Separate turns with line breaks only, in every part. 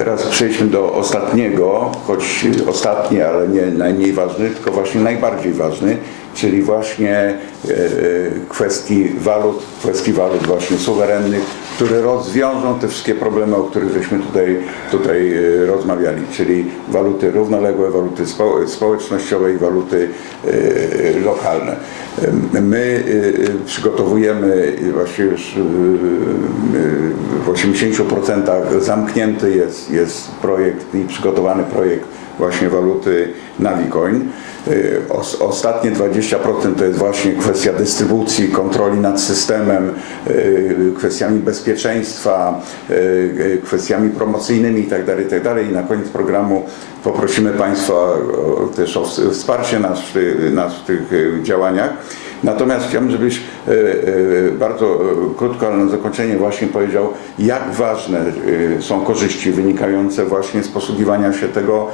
Teraz przejdźmy do ostatniego, choć ostatni, ale nie najmniej ważny, tylko właśnie najbardziej ważny, czyli właśnie e, kwestii walut, kwestii walut właśnie suwerennych, które rozwiążą te wszystkie problemy, o których żeśmy tutaj, tutaj e, rozmawiali, czyli waluty równoległe, waluty spo, społecznościowe i waluty e, lokalne. E, My e, przygotowujemy właśnie już e, w 80% zamknięty jest, jest projekt i przygotowany projekt właśnie waluty Navicoin. Y, Os, ostatnie 20% to jest właśnie kwestia dystrybucji, kontroli nad systemem, y, kwestiami bezpieczeństwa, y, kwestiami promocyjnymi itd. itd. I na koniec programu poprosimy Państwa też o ws- wsparcie nas, nas w tych działaniach. Natomiast chciałbym, żebyś e, e, bardzo e, krótko, ale na zakończenie właśnie powiedział, jak ważne są korzyści wynikające właśnie z posługiwania się tego,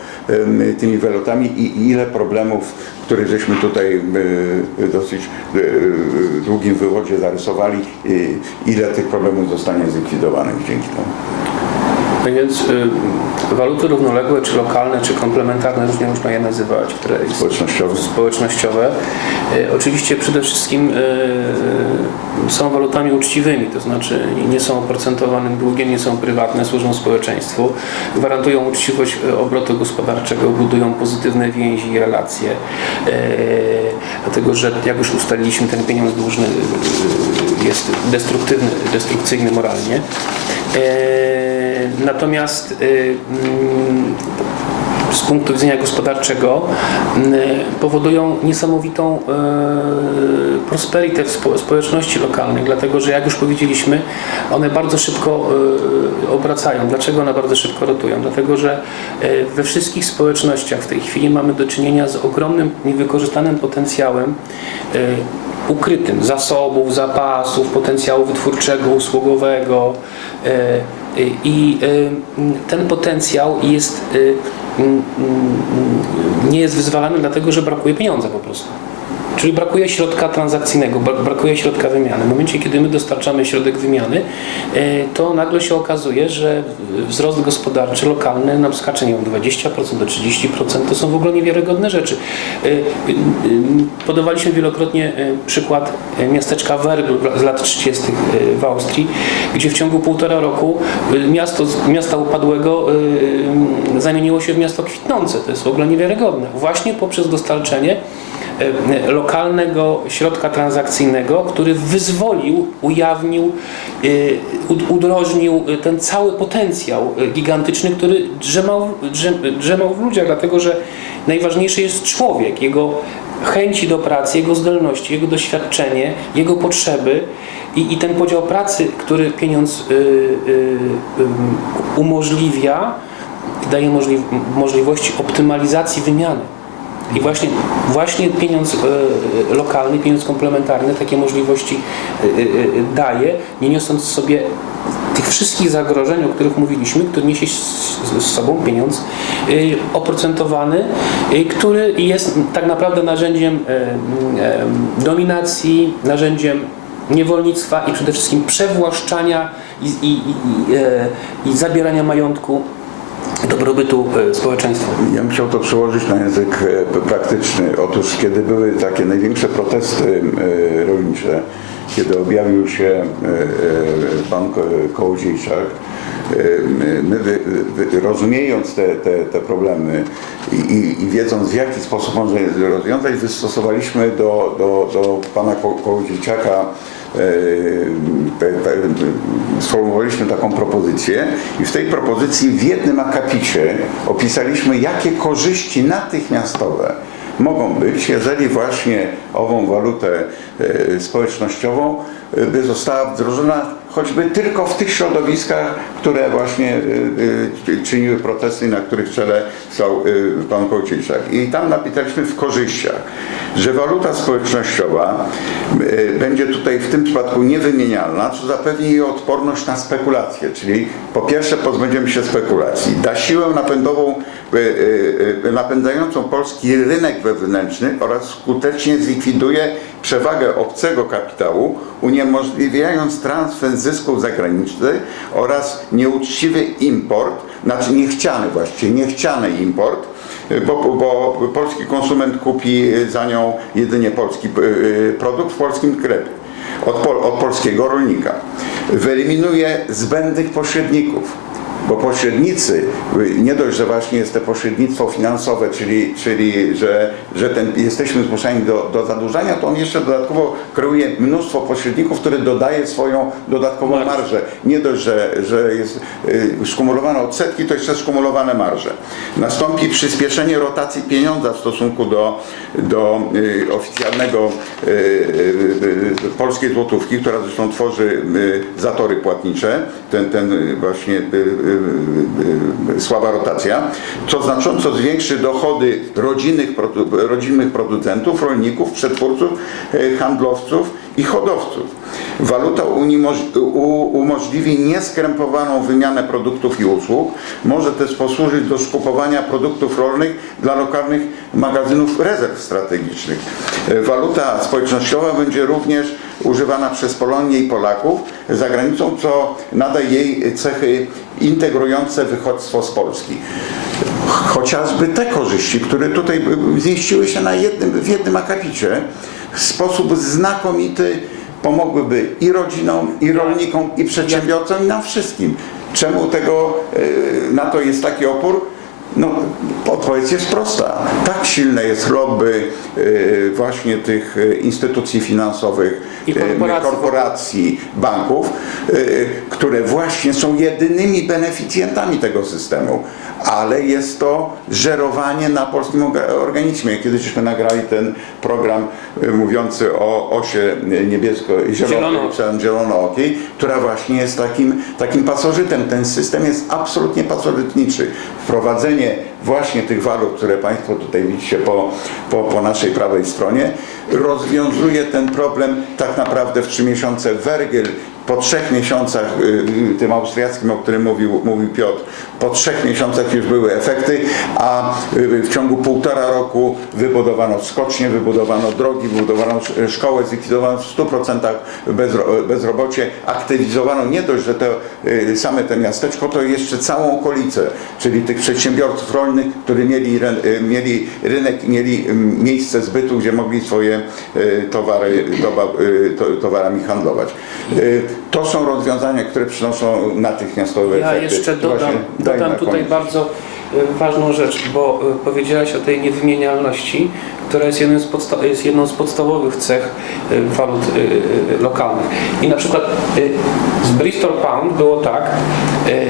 tymi walutami i ile problemów, które żeśmy tutaj dosyć długim wywodzie zarysowali, ile tych problemów zostanie zlikwidowanych dzięki temu.
No więc y, waluty równoległe, czy lokalne, czy komplementarne, różnie można je nazywać, które
Społecznościowe.
społecznościowe. Y, oczywiście przede wszystkim y, są walutami uczciwymi, to znaczy nie są oprocentowanym długiem, nie są prywatne, służą społeczeństwu, gwarantują uczciwość y, obrotu gospodarczego, budują pozytywne więzi i relacje. Y, dlatego, że jak już ustaliliśmy, ten pieniądz dłużny y, jest destruktywny, destrukcyjny moralnie. E, Natomiast y, mm, z punktu widzenia gospodarczego mm, powodują niesamowitą e, prosperitę społeczności lokalnych, dlatego że jak już powiedzieliśmy, one bardzo szybko e, obracają. Dlaczego one bardzo szybko rotują? Dlatego, że we wszystkich społecznościach w tej chwili mamy do czynienia z ogromnym niewykorzystanym potencjałem ukrytym zasobów, zapasów, potencjału wytwórczego, usługowego i e, ten potencjał jest, e, nie jest wyzwalany dlatego, że brakuje pieniądza po prostu. Czyli brakuje środka transakcyjnego, bra- brakuje środka wymiany. W momencie, kiedy my dostarczamy środek wymiany, e, to nagle się okazuje, że wzrost gospodarczy lokalny nam skacze nie wiem, 20% do 30%. To są w ogóle niewiarygodne rzeczy. E, e, Podawaliśmy wielokrotnie przykład miasteczka Wergl z lat 30. w Austrii, gdzie w ciągu półtora roku miasto, miasta upadłego zamieniło się w miasto kwitnące. To jest w ogóle niewiarygodne. Właśnie poprzez dostarczenie lokalnego środka transakcyjnego, który wyzwolił, ujawnił, e, ud- udrożnił e, ten cały potencjał e, gigantyczny, który drzemał, drzem- drzemał w ludziach, dlatego że najważniejszy jest człowiek, jego chęci do pracy, jego zdolności, jego doświadczenie, jego potrzeby i, i ten podział pracy, który pieniądz y, y, y, umożliwia, daje możli, możliwości optymalizacji wymiany. I właśnie, właśnie pieniądz e, lokalny, pieniądz komplementarny takie możliwości e, e, e, daje, nie niosąc sobie tych wszystkich zagrożeń, o których mówiliśmy, który niesie z, sobą pieniądz e, oprocentowany, e, który jest tak naprawdę narzędziem e, e, dominacji, narzędziem niewolnictwa i przede wszystkim przewłaszczania i, i, i, e, i zabierania majątku dobrobytu e, społeczeństwa.
Ja bym chciał to przełożyć na język e, praktyczny. Otóż kiedy były takie największe protesty e, rolnicze, kiedy objawił się pan Ko- Kołodziejczak, my rozumiejąc te, te, te problemy i, i, wiedząc w jaki sposób można je rozwiązać, wystosowaliśmy do, do, do pana Ko- Kołodziejczaka sformułowaliśmy taką propozycję i w tej propozycji w jednym akapicie opisaliśmy, jakie korzyści natychmiastowe mogą być, jeżeli właśnie ową walutę e, społecznościową e, by została wdrożona choćby tylko w tych środowiskach, które właśnie e, e, czyniły protesty, na których czele stał e, pan Kołciejczak. I tam napisaliśmy w korzyściach, że waluta społecznościowa będzie tutaj w tym przypadku niewymienialna, co zapewni jej odporność na spekulacje, czyli po pierwsze pozbędziemy się spekulacji, da siłę napędową, napędzającą polski rynek wewnętrzny oraz skutecznie zlikwiduje przewagę obcego kapitału, uniemożliwiając transfer zysków zagranicznych oraz nieuczciwy import znaczy niechciany właściwie, niechciany import, y, bo, bo polski konsument kupi za nią jedynie polski y, produkt w polskim sklepie od, pol, od polskiego rolnika. Wyeliminuje zbędnych pośredników. Bo pośrednicy, nie dość, że właśnie jest to pośrednictwo finansowe, czyli, czyli że, że ten, jesteśmy zmuszani do, do zadłużania, to on jeszcze dodatkowo kreuje mnóstwo pośredników, które dodaje swoją dodatkową
Marżę.
Nie dość, że, że jest y, skumulowane odsetki, to jeszcze skumulowane marże. Nastąpi przyspieszenie rotacji pieniądza w stosunku do, do y, oficjalnego y, polskiej złotówki, która zresztą tworzy zatory płatnicze, ten, ten właśnie słaba rotacja, co znacząco zwiększy dochody rodzinnych, rodzimych producentów, rolników, przetwórców, y, handlowców i hodowców. Waluta umożliwi nieskrępowaną wymianę produktów i usług. Może też posłużyć do skupowania produktów rolnych dla lokalnych magazynów rezerw strategicznych. Waluta społecznościowa będzie również używana przez Polonię i Polaków za granicą, co nada jej cechy integrujące wychodźstwo z Polski. Chociażby te korzyści, które tutaj zmieściły się na jednym, w jednym akapicie, w sposób znakomity pomogłyby i rodzinom, i rolnikom, i przedsiębiorcom, i nam wszystkim. Czemu tego, e, na to jest taki opór? No, odpowiedź jest prosta. Tak silne jest lobby e, właśnie tych e, instytucji finansowych, e,
korporacji.
korporacji, banków, które właśnie są jedynymi beneficjentami tego systemu. Ale jest to żerowanie na polskim orga- organizmie. Kiedyś żeśmy nagrali ten program e, mówiący o osie niebiesko-zielonej,
Zielono.
zielonookiej, która właśnie jest takim, takim pasożytem. Ten system jest absolutnie pasożytniczy. Wprowadzenie właśnie tych walut, które Państwo tutaj widzicie po, po, po naszej prawej stronie, rozwiązuje ten problem tak naprawdę w trzy miesiące. Wergiel po trzech miesiącach, y, y, tym austriackim, o którym mówił, mówił Piotr, po trzech miesiącach już były efekty, a y, w ciągu półtora roku wybudowano skocznie, wybudowano drogi, wybudowano sz- szkołę, zlikwidowano w 100% bezro, bezrobocie, aktywizowano nie dość, że to same te miasteczko, to jeszcze całą okolicę, czyli tych przedsiębiorców rolnych, którzy mieli, mieli rynek, mieli miejsce zbytu, gdzie mogli swoje towary, towarami handlować. To są rozwiązania, które przynoszą natychmiastowe
Ja
efekty.
jeszcze dodam,
Właśnie
dodam tutaj bardzo ważną rzecz, bo y, powiedziałaś o tej niewymienialności, która jest, z jest jedną z podstawowych cech y, walut y, y, lokalnych. I na przykład y, z Bristol Pound było tak,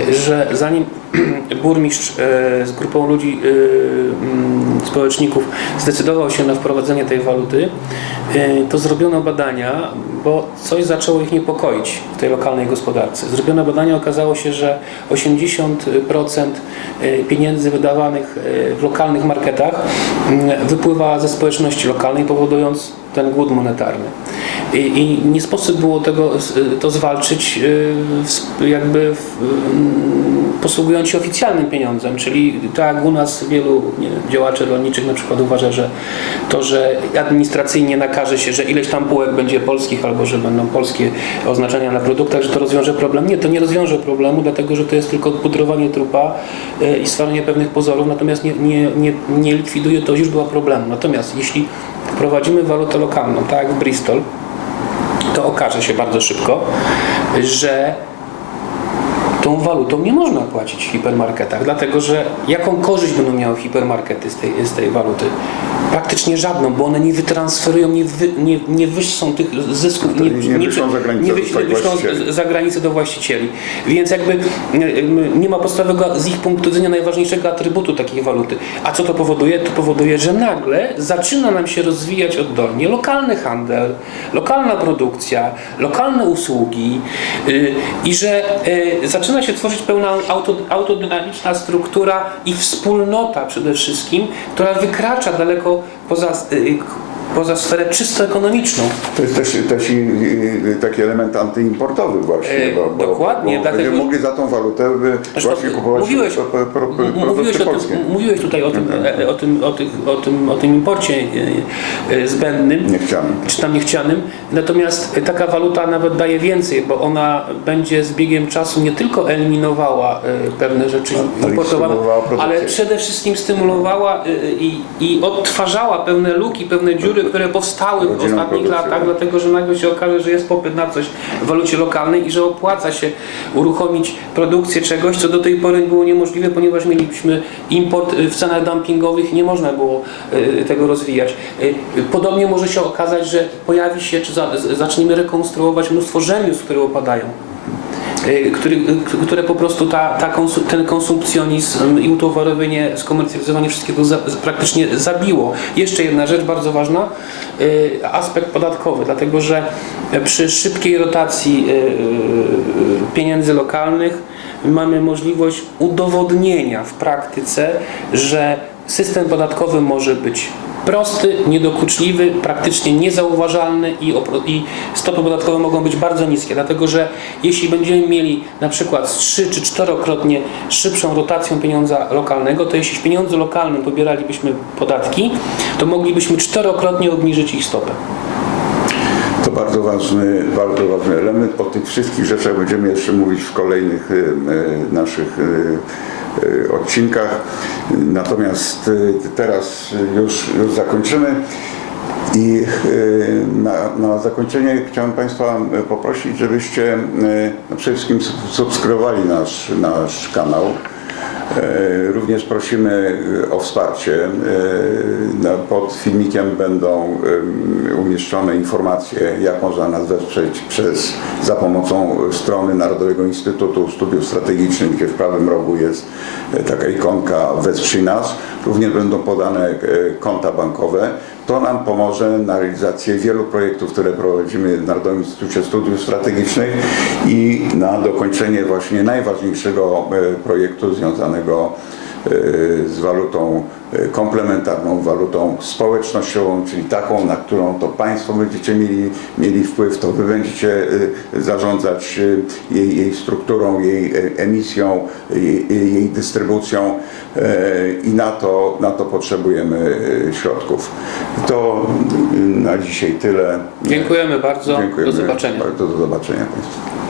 y, że zanim burmistrz y, z grupą ludzi, y, mm, społeczników zdecydował się na wprowadzenie tej waluty, y, to zrobiono badania, bo coś zaczęło ich niepokoić w tej lokalnej gospodarce. Zrobiono badania, okazało się, że 80% y, pieniędzy wydawanych y, w lokalnych marketach mm, wypływa ze społeczności lokalnej, powodując ten głód monetarny. I, i nie sposób było tego, to zwalczyć sp- jakby w, mm, posługując się oficjalnym pieniądzem, czyli tak u nas wielu nie działaczy rolniczych na przykład uważa, że to, że administracyjnie nakaże się, że ileś tam półek będzie polskich albo że będą polskie oznaczenia na produktach, że to rozwiąże problem. Nie, to nie rozwiąże problemu, dlatego że to jest tylko pudrowanie trupa y, i stwarzanie pewnych pozorów, natomiast nie, nie, nie, nie likwiduje to źródła problemu. Natomiast jeśli wprowadzimy walutę lokalną, tak jak w Bristol, to okaże się bardzo szybko, że tą walutą nie można płacić w hipermarketach, dlatego że jaką korzyść będą miały hipermarkety z tej, z tej waluty? Praktycznie żadną, bo one nie wytransferują, nie, wy, nie, nie wyszczą tych zysków,
No to nie wyszłą za granicę
nie za granicę do właścicieli. Więc jakby nie ma podstawowego z ich punktu widzenia najważniejszego atrybutu takiej waluty. A co to powoduje? To powoduje, że nagle zaczyna nam się rozwijać oddolnie lokalny handel, lokalna produkcja, lokalne usługi y, i że y, zaczyna się tworzyć pełna auto, autodynamiczna struktura i wspólnota przede wszystkim, która wykracza daleko poza y, poza sferę czysto ekonomiczną.
To jest też, też i, i, taki element antyimportowy właśnie.
E,
bo, bo,
dokładnie,
bo
dlatego-
mogli za tą walutę właśnie kupować
mówiłeś-
pro, pro, pro,
Mówiłeś o,
polskie.
tym, mówiłeś tutaj o tym, e, o tym, o tych, o tym, o tym imporcie e, e, zbędnym.
Nie chciałem.
czy tam niechcianym. Natomiast taka waluta nawet daje więcej, bo ona będzie z biegiem czasu nie tylko eliminowała pewne rzeczy importowane, ale przede wszystkim stymulowała i, i odtwarzała pewne luki, pewne dziury, które powstały w ostatnich latach, dlatego że nagle się okaże, że jest popyt na coś w walucie lokalnej i że opłaca się uruchomić produkcję czegoś, co do tej pory było niemożliwe, ponieważ mieliśmy import e, w cenach dumpingowych i nie można było e, tego rozwijać. E, Podobnie może się okazać, że pojawi się, czy zaczniemy rekonstruować mnóstwo rzemiosł, które opadają. E, Który, które po prostu ta, ta konsu, ten konsumpcjonizm i utowarowienie, skomercjalizowanie wszystkiego za, praktycznie zabiło. Jeszcze jedna rzecz bardzo ważna, e, aspekt podatkowy, dlatego że przy szybkiej rotacji e, pieniędzy lokalnych mamy możliwość udowodnienia w praktyce, że system podatkowy może być prosty, niedokuczliwy, praktycznie niezauważalny i, i stopy podatkowe mogą być bardzo niskie, dlatego że jeśli będziemy mieli na przykład z 3 czy czterokrotnie szybszą rotacją pieniądza lokalnego, to jeśli w pieniądzu lokalnym pobieralibyśmy podatki, to moglibyśmy czterokrotnie obniżyć ich stopę.
To bardzo ważny, bardzo ważny element. O tych wszystkich rzeczach będziemy jeszcze mówić w kolejnych y, naszych y, odcinkach. Natomiast y, teraz już, już zakończymy. I y, na, na zakończenie chciałem Państwa poprosić, żebyście przede wszystkim sub- subskrybowali nasz, nasz kanał. E, Również prosimy e, o wsparcie. E, Pod filmikiem będą umieszczone informacje, jak można nas wesprzeć przez, za pomocą strony Narodowego Instytutu Studiów Strategicznych, gdzie w prawym rogu jest taka ikonka Wesprzyj nas. Również będą podane e, konta bankowe. To nam pomoże na realizację wielu projektów, które prowadzimy w Narodowym Instytucie Studiów Strategicznych i na dokończenie właśnie najważniejszego e, projektu związanego e, z walutą e, komplementarną, walutą społecznościową, czyli taką, na którą to Państwo będziecie mieli, mieli wpływ, to Wy będziecie e, zarządzać jej, jej strukturą, jej e, emisją, jej, jej dystrybucją i na to, na to potrzebujemy środków. To na dzisiaj tyle.
Dziękujemy bardzo.
Dziękujemy
Do zobaczenia.
bardzo. Do zobaczenia Państwu.